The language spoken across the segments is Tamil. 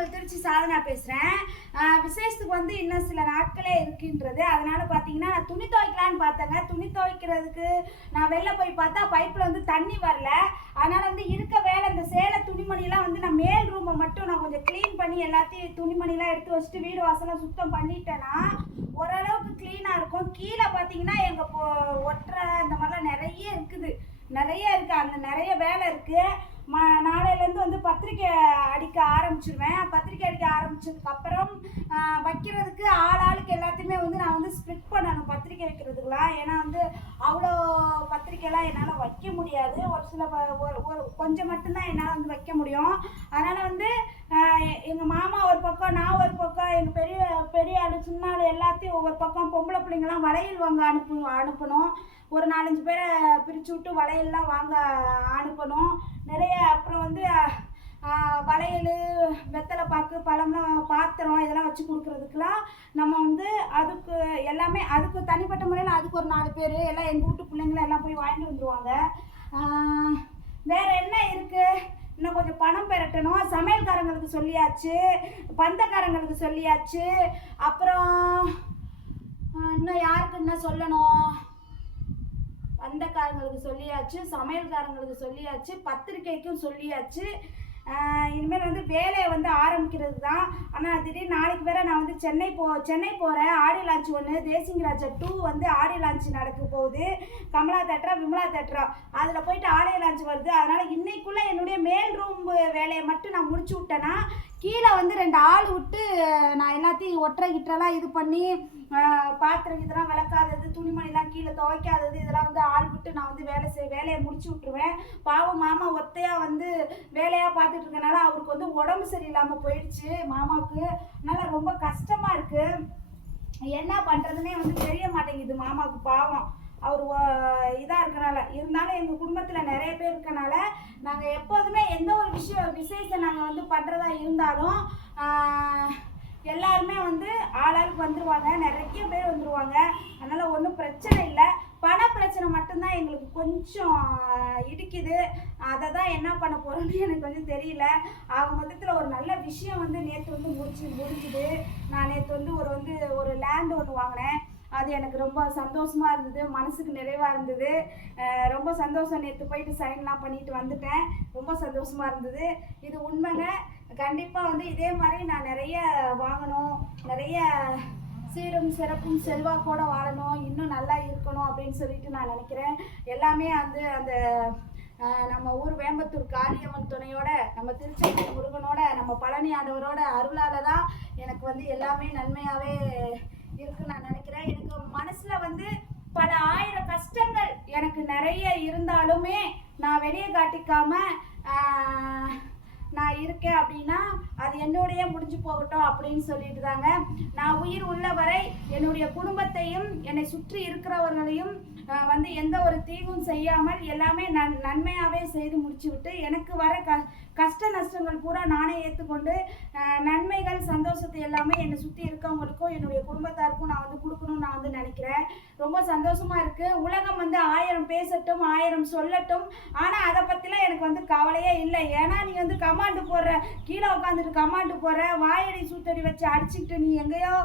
உங்கள் திருச்சி சாதனா பேசுகிறேன் விசேஷத்துக்கு வந்து இன்னும் சில நாட்களே இருக்குன்றது. அதனால பார்த்தீங்கன்னா நான் துணி துவைக்கலான்னு பார்த்தேங்க. துணி துவைக்கிறதுக்கு நான் வெளில போய் பார்த்தா பைப்பில் வந்து தண்ணி வரல. அதனால் வந்து இருக்க வேலை இந்த சேலை துணிமணிலாம் வந்து நான் மேல் ரூமை மட்டும் நான் கொஞ்சம் க்ளீன் பண்ணி எல்லாத்தையும் துணிமணிலாம் எடுத்து வச்சுட்டு வீடு வாசலாம் சுத்தம் பண்ணிட்டேன்னா ஓரளவுக்கு க்ளீனாக இருக்கும். கீழே பார்த்தீங்கன்னா எங்கள் ஒட்டுற இந்த மாதிரிலாம் நிறைய இருக்குது. நிறைய இருக்குது அந்த நிறைய வேலை இருக்குது ம நாளையிலேருந்து வந்து பத்திரிக்கை அடிக்க ஆரம்பிச்சிருவேன். பத்திரிக்கை அடிக்க ஆரம்பிச்சதுக்கு அப்புறம் வைக்கிறதுக்கு ஆள் ஆளுக்கு எல்லாத்தையுமே வந்து நான் வந்து ஸ்ப்ளிட் பண்ணணும் பத்திரிக்கை வைக்கிறதுக்குலாம். ஏன்னா வந்து அவ்வளோ பத்திரிக்கைலாம் என்னால் வைக்க முடியாது. ஒரு சில ப- ஒரு கொஞ்சம் மட்டும்தான் என்னால் வந்து வைக்க முடியும். அதனால் வந்து எங்கள் மாமா ஒரு பக்கம் நான் ஒரு பக்கம் எங்கள் பெரிய பெரிய ஆள் சின்ன ஆள் எல்லாத்தையும் ஒவ்வொரு பக்கம் பொம்பளை பிள்ளைங்களாம் வளையல் வாங்க அனுப்பு அனுப்பணும். ஒரு நாலஞ்சு பேரை பிரித்து விட்டு வளையல்லாம் வாங்க அனுப்பணும். நிறைய அப்புறம் வந்து வளையல் வெத்தலை பாக்கு பழம்லாம் பாத்திரம் இதெல்லாம் வச்சு கொடுக்குறதுக்கெலாம் நம்ம வந்து அதுக்கு எல்லாமே அதுக்கு தனிப்பட்ட முறையில் அதுக்கு ஒரு நாலு பேர் எல்லாம் எங்கள் வீட்டு பிள்ளைங்களும் எல்லாம் போய் வாங்கிட்டு வந்துடுவாங்க வேறு என்ன இருக்குது இன்னும் கொஞ்சம் பணம் பெரட்டணும். சமையல்காரங்களுக்கு சொல்லியாச்சு. பந்தக்காரங்களுக்கு சொல்லியாச்சு. அப்புறம் இன்னும் யாருக்கு என்ன சொல்லணும்? பந்தக்காரங்களுக்கு சொல்லியாச்சு சமையல்காரங்களுக்கு சொல்லியாச்சு பத்திரிக்கைக்கும் சொல்லியாச்சு. இனிமேல் வந்து வேலையை வந்து ஆரம்பிக்கிறது தான். ஆனால் திடீர்னு நாளைக்கு வேற நான் வந்து சென்னை போ சென்னை போகிறேன் ஆடியோ லான்ச் ஒன்று தேசிங் ராஜா டூ வந்து ஆடியோ லான்ச் நடக்க போகுது. கமலா தேட்டரா விமலா தேட்டரா? அதில் போயிட்டு ஆடியோ லான்ச் வருது. அதனால் இன்னைக்குள்ளே என்னுடைய மேல் ரூம் வேலையை மட்டும் நான் முடிச்சு விட்டேன்னா கீழே வந்து ரெண்டு ஆள் விட்டு நான் எல்லாத்தையும் ஒற்றை கிட்டலாம் இது பண்ணி பாத்திரம் இதெல்லாம் விளக்காதது துணிமணிலாம் கீழே துவைக்காதது இதெல்லாம் வந்து ஆள் விட்டு நான் வந்து வேலை செய் வேலையை முடிச்சு விட்ருவேன் பாவம் மாமா ஒத்தையாக வந்து வேலையாக பார்த்துட்டு இருக்கனால அவருக்கு வந்து உடம்பு சரியில்லாமல் போயிடுச்சு மாமாவுக்கு. அதனால ரொம்ப கஷ்டமாக இருக்குது என்ன பண்ணுறதுனே வந்து தெரிய மாட்டேங்குது மாமாவுக்கு பாவம். அவர் இதாக இருக்கனால. இருந்தாலும் எங்கள் குடும்பத்தில் நிறைய பேர் இருக்கனால நாங்கள் எப்போதுமே எந்த ஒரு விஷயம் விசேஷம் நாங்கள் வந்து பண்ணுறதா இருந்தாலும் எல்லாருமே வந்து ஆளாளுக்கு வந்துருவாங்க நிறைய பேர் வந்துருவாங்க. அதனால் ஒன்றும் பிரச்சனை இல்லை. பண பிரச்சனை மட்டும்தான் எங்களுக்கு கொஞ்சம் இடிக்குது. அதை தான் என்ன பண்ண போகிறோன்னு எனக்கு வந்து தெரியல. அவங்க மொத்தத்தில் ஒரு நல்ல விஷயம் வந்து நேற்று வந்து முடிச்சு முடிஞ்சுது. நான் நேற்று வந்து ஒரு வந்து ஒரு லேண்ட் ஒன்று வாங்கினேன். அது எனக்கு ரொம்ப சந்தோஷமா இருந்தது மனசுக்கு நிறைவா இருந்தது. ரொம்ப சந்தோஷம். நேற்று போயிட்டு சைன்லாம் பண்ணிட்டு வந்துட்டேன். ரொம்ப சந்தோஷமா இருந்தது. இது உண்மைங்க. கண்டிப்பாக வந்து இதே மாதிரி நான் நிறைய வாங்கணும். நிறைய சீரும் சிறப்பும் செல்வாக்கோட வாழணும். இன்னும் நல்லா இருக்கணும் அப்படின்னு சொல்லிட்டு நான் நினைக்கிறேன். எல்லாமே வந்து அந்த நம்ம ஊர் வேம்பத்தூர் காளியம்மன் துணையோட நம்ம திருச்செந்தூர் முருகனோட நம்ம பழனி ஆண்டவரோட அருளால தான் எனக்கு வந்து எல்லாமே நன்மையாகவே இருக்குன்னு நான் நினைக்கிறேன். எனக்கு மனசுல வந்து பல ஆயிரம் கஷ்டங்கள் எனக்கு நிறைய இருந்தாலுமே நான் வெளியே காட்டிக்காம நான் இருக்கேன் அப்படின்னா அது என்னோடயே முடிஞ்சு போகட்டும் அப்படின்னு சொல்லிட்டு தாங்க நான் உயிர் உள்ள வரை என்னுடைய குடும்பத்தையும் என்னை சுற்றி இருக்கிறவர்களையும் வந்து எந்த ஒரு தீங்கும் செய்யாமல் எல்லாமே நன் நன்மையாகவே செய்து முடிச்சு விட்டு எனக்கு வர க கஷ்ட பூரா நானே ஏற்றுக்கொண்டு நன்மைகள் சந்தோஷத்தை எல்லாமே என்னை சுற்றி இருக்கவங்களுக்கும் என்னுடைய குடும்பத்தாருக்கும் நான் வந்து கொடுக்கணும்னு நான் வந்து நினைக்கிறேன். ரொம்ப சந்தோஷமா இருக்கு. உலகம் வந்து ஆயிரம் பேசட்டும் ஆயிரம் சொல்லட்டும். ஆனால் அதை பற்றிலாம் எனக்கு வந்து கவலையே இல்லை. ஏன்னா நீ வந்து கமாண்டு போடுற கீழே உட்காந்துட்டு கமாண்டு போடுற வாயடி சூத்தடி வச்சு அடிச்சுக்கிட்டு நீ எங்கேயோ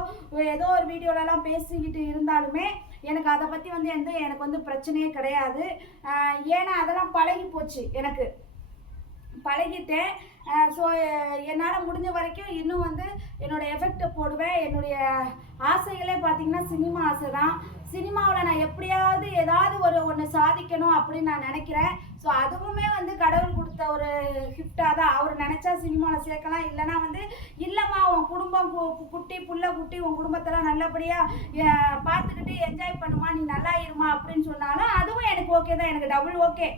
ஏதோ ஒரு வீடியோலலாம் பேசிக்கிட்டு இருந்தாலுமே எனக்கு அதை பற்றி வந்து எந்த எனக்கு வந்து பிரச்சனையே கிடையாது. ஏன்னா அதெல்லாம் பழகி போச்சு எனக்கு. பழகிட்டேன். ஸோ என்னால் முடிஞ்ச வரைக்கும் இன்னும் வந்து என்னோடய எஃபெக்ட் போடுவேன். என்னுடைய ஆசைகளே பார்த்திங்கன்னா சினிமா ஆசை தான் சினிமாவில் நான் எப்படியாவது ஏதாவது ஒரு ஒன்று சாதிக்கணும் அப்படின்னு நான் நினைக்கிறேன். ஸோ அதுவுமே வந்து கடவுள் கொடுத்த ஒரு கிஃப்டாக தான். அவர் நினச்சா சினிமாவில் சேர்க்கலாம். இல்லைன்னா வந்து இல்லைம்மா உன் குடும்பம் கு- குட்டி புள்ள குட்டி உன் குடும்பத்தெல்லாம் நல்லபடியாக பார்த்துக்கிட்டு என்ஜாய் பண்ணுமா நீ நல்லா இருமா அப்படின்னு சொன்னாலும் அதுவும் எனக்கு ஓகே தான். எனக்கு டபுள் ஓகே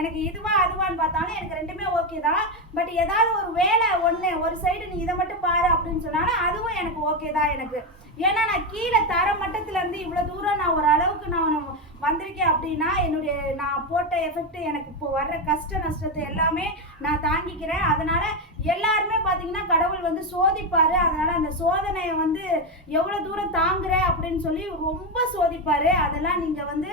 எனக்கு இதுவா அதுவான்னு பார்த்தாலும் எனக்கு ரெண்டுமே ஓகே தான். பட் ஏதாவது ஒரு வேலை ஒன்று ஒரு சைடு நீ இதை மட்டும் பாரு அப்படின்னு சொன்னாலும் அதுவும் எனக்கு ஓகே தான் எனக்கு. ஏன்னா நான் கீழே தர மட்டத்துல இருந்து இவ்வளோ தூரம் நான் ஒரு அளவுக்கு நான் வந்திருக்கேன் அப்படின்னா என்னுடைய நான் போட்ட எஃபெக்ட் எனக்கு இப்போ வர்ற கஷ்ட நஷ்டத்தை எல்லாமே நான் தாங்கிக்கிறேன். அதனால எல்லாருமே பார்த்தீங்கன்னா கடவுள் வந்து சோதிப்பார். அதனால அந்த சோதனையை வந்து எவ்வளோ தூரம் தாங்குற அப்படின்னு சொல்லி ரொம்ப சோதிப்பார். அதெல்லாம் நீங்கள் வந்து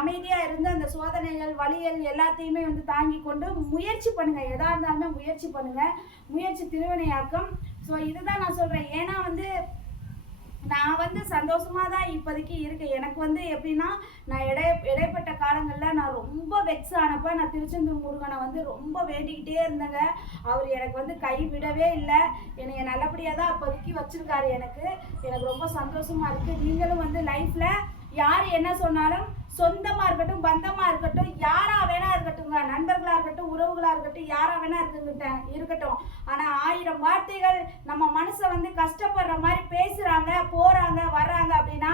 அமைதியாக இருந்து அந்த சோதனைகள் வழிகள் எல்லாத்தையுமே வந்து தாங்கி கொண்டு முயற்சி பண்ணுங்க. எதா இருந்தாலுமே முயற்சி பண்ணுங்க. முயற்சி திருவினையாக்கம். ஸோ இதுதான் நான் சொல்கிறேன் ஏன்னா வந்து நான் வந்து சந்தோஷமாக தான் இப்போதைக்கு இருக்கேன். எனக்கு வந்து எப்படின்னா நான் இடை இடைப்பட்ட காலங்களில் நான் ரொம்ப வெக்ஸ் ஆனப்போ நான் திருச்செந்தூர் முருகனை வந்து ரொம்ப வேண்டிக்கிட்டே இருந்தேங்க. அவர் எனக்கு வந்து கைவிடவே இல்லை. என்னை நல்லபடியாக தான் அப்போதைக்கு வச்சிருக்காரு எனக்கு. எனக்கு ரொம்ப சந்தோஷமாக இருக்குது நீங்களும் வந்து லைஃப்பில் யார் என்ன சொன்னாலும் சொந்தமாக இருக்கட்டும் பந்தமாக இருக்கட்டும் யாராக வேணா இருக்கட்டும்ங்க நண்பர்களாக இருக்கட்டும் உறவுகளாக இருக்கட்டும் யாராக வேணா இருக்குங்கிட்ட இருக்கட்டும். ஆனால் ஆயிரம் வார்த்தைகள் நம்ம மனசை வந்து கஷ்டப்படுற மாதிரி பேசுகிறாங்க போகிறாங்க வர்றாங்க அப்படின்னா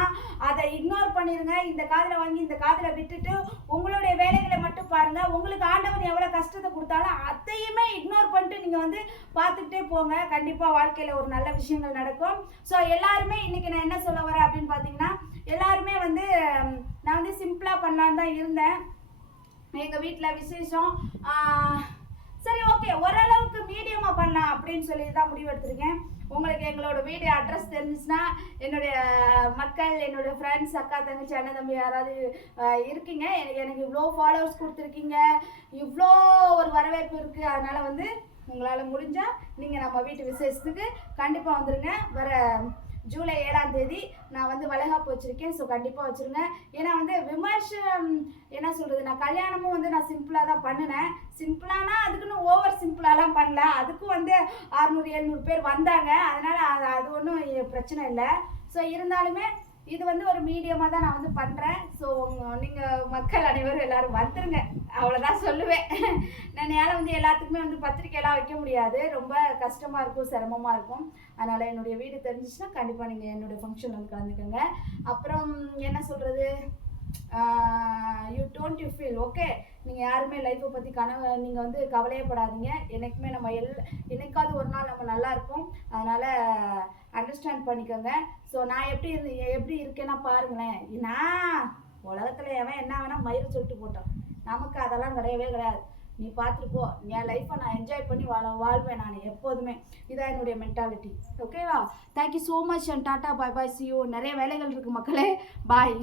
அதை இக்னோர் பண்ணிடுங்க இந்த காதில் வாங்கி இந்த காதில் விட்டுட்டு உங்களுடைய வேலைகளை மட்டும் பாருங்கள் உங்களுக்கு ஆண்டவன் எவ்வளோ கஷ்டத்தை கொடுத்தாலும் அதையுமே இக்னோர் பண்ணிட்டு நீங்கள் வந்து பார்த்துக்கிட்டே போங்க. கண்டிப்பாக வாழ்க்கையில் ஒரு நல்ல விஷயங்கள் நடக்கும். ஸோ எல்லாருமே இன்றைக்கி நான் என்ன சொல்ல வரேன் அப்படின்னு பார்த்தீங்கன்னா எல்லாருமே வந்து நான் வந்து சிம்பிளாக பண்ணலான்னு தான் இருந்தேன். எங்கள் வீட்டில் விசேஷம் சரி ஓகே ஓரளவுக்கு மீடியமாக பண்ணலாம் அப்படின்னு சொல்லி தான் முடிவெடுத்துருக்கேன் உங்களுக்கு எங்களோட வீடு அட்ரஸ் தெரிஞ்சுச்சுன்னா என்னுடைய மக்கள் என்னுடைய ஃப்ரெண்ட்ஸ் அக்கா தங்கச்சி அண்ணன் தம்பி யாராவது இருக்கீங்க. எனக்கு எனக்கு இவ்வளோ ஃபாலோவர்ஸ் கொடுத்துருக்கீங்க. இவ்வளோ ஒரு வரவேற்பு இருக்குது அதனால் வந்து உங்களால் முடிஞ்சால் நீங்கள் நம்ம வீட்டு விசேஷத்துக்கு கண்டிப்பாக வந்துடுங்க வர ஜூலை ஏழாம் தேதி நான் வந்து வளைகாப்பு வச்சுருக்கேன். ஸோ கண்டிப்பாக வச்சுருங்க. ஏன்னா வந்து விமர்சனம் என்ன சொல்கிறது நான் கல்யாணமும் வந்து நான் சிம்பிளாக தான் பண்ணினேன். சிம்பிளானா அதுக்குன்னு ஓவர் சிம்பிளாலாம் பண்ணல. அதுக்கும் வந்து அறுநூறு எழுநூறு பேர் வந்தாங்க. அதனால் அது அது ஒன்றும் பிரச்சனை இல்லை. ஸோ இருந்தாலுமே இது வந்து ஒரு மீடியமாக தான் நான் வந்து பண்ணுறேன் ஸோ நீங்கள் மக்கள் அனைவரும் எல்லோரும் வந்துருங்க. அவ்வளோதான் சொல்லுவேன். என்னால் வந்து எல்லாத்துக்குமே வந்து பத்திரிக்கையெல்லாம் வைக்க முடியாது. ரொம்ப கஷ்டமாக இருக்கும் சிரமமாக இருக்கும். அதனால் என்னுடைய வீடு தெரிஞ்சிச்சுன்னா கண்டிப்பாக நீங்கள் என்னுடைய ஃபங்க்ஷன் வந்து கலந்துக்கோங்க. அப்புறம் என்ன சொல்கிறது you don't you feel okay நீங்கள் யாருமே லைஃப்பை பற்றி கனவு நீங்கள் வந்து கவலையே படாதீங்க என்றைக்குமே நம்ம எல் என்னைக்காவது ஒரு நாள் நம்ம நல்லா இருப்போம். அதனால் அண்டர்ஸ்டாண்ட் பண்ணிக்கோங்க. ஸோ நான் எப்படி இருந்து எப்படி இருக்கேன்னா பாருங்களேன். நான் உலகத்தில் எவன் என்ன வேணால் மயிறு சொல்லிட்டு போட்டோம் நமக்கு அதெல்லாம் கிடையவே கிடையாது. நீ பார்த்துட்டு போ. என் லைஃப்பை நான் என்ஜாய் பண்ணி வாழ வாழ்வேன் நான் எப்போதுமே. இதான் என்னுடைய மென்டாலிட்டி ஓகேவா thank you so much and tata bye bye see you நிறைய வேலைகள் இருக்குது மக்களே. பாய்